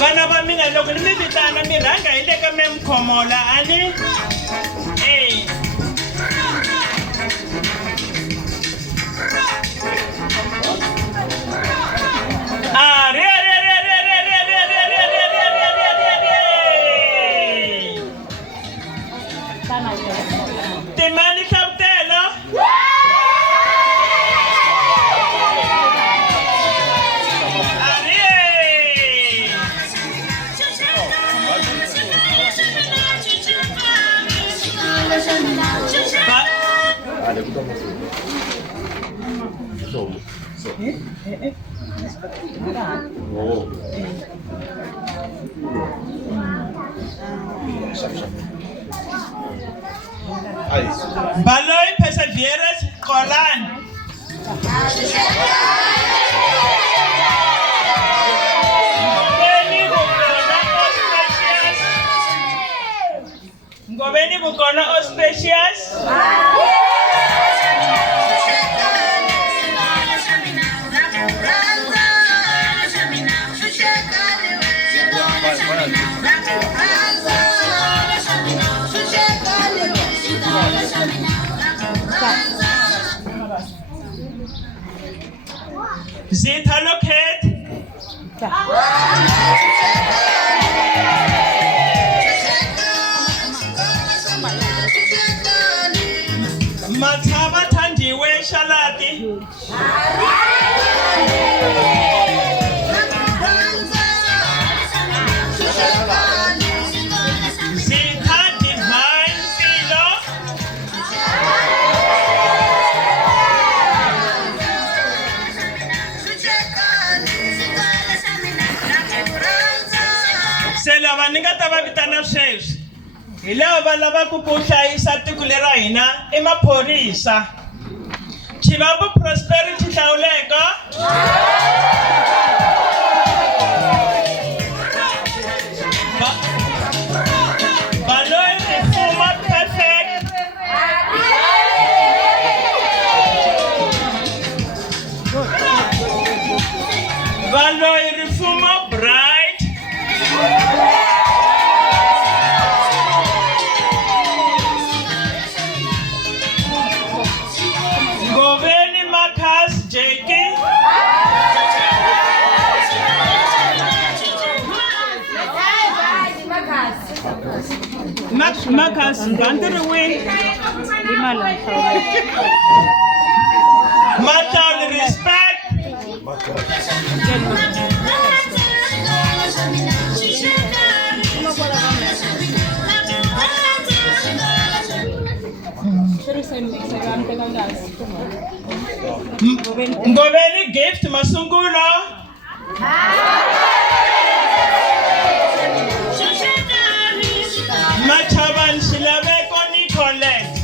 Vana va mina loko ni mi vitana mi rhanga hi le ka memkhomola ani Timani Sabtelo. Baloy perseverance Kolan. Ngobeni bukona auspicious. Zita loket. Mataba tandiwe shalati. Zita divine filo. Sela vaninga ta va vitana sweswi hi lava va lavaka ku hlayisa tiko lera hina i maphorisa Chivambu Prosperity Hlawuleka Baloyi Rifuma Perfect Baloyi Rifuma Bright Goveni Marcus Jeki Marcus Bandiriwe Matal Respect Ngobeni Gift Masungulo Machaban Shilabeko Nicolette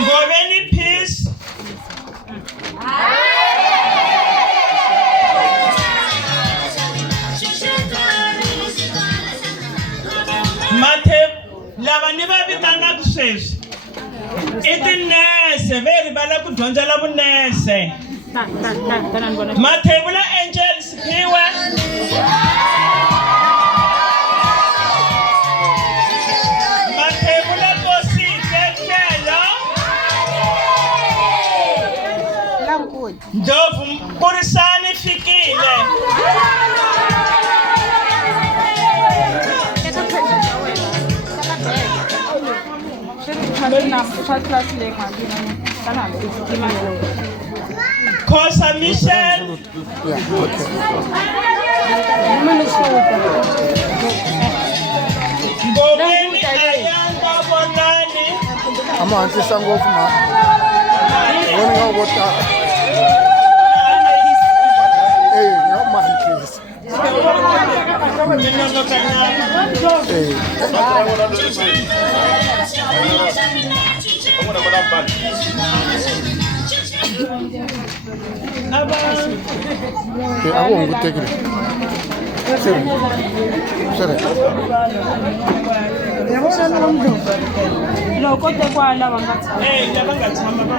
Ngobeni Peace Mate lava ni va vitanaka sweswi I tinese veri va lava ku dyondzela vunese Mathebula Angels Phiwe Mathebula Kosi Kekelo Ndlovu Mpurisani Fikile Kosa Michelle Ngobeni Ayanda Bonani I'm on to Sango from Hey, not mine, please. Hey. I won't take it. Sorry. Loko te kwala va nga tshama. lava nga tshama va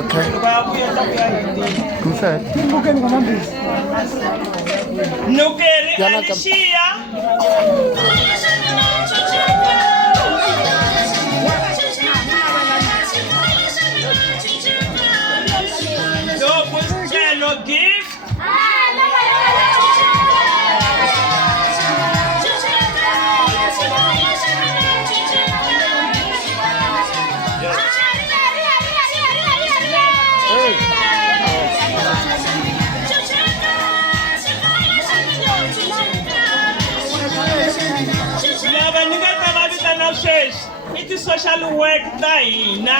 Okay. va vuyela ku ya heteni. I'm sad. Nukeri Yana ka- Alicia. Dobuselo gift. Lava ni nga ta va vitana sweswi i ti-social work ta hina.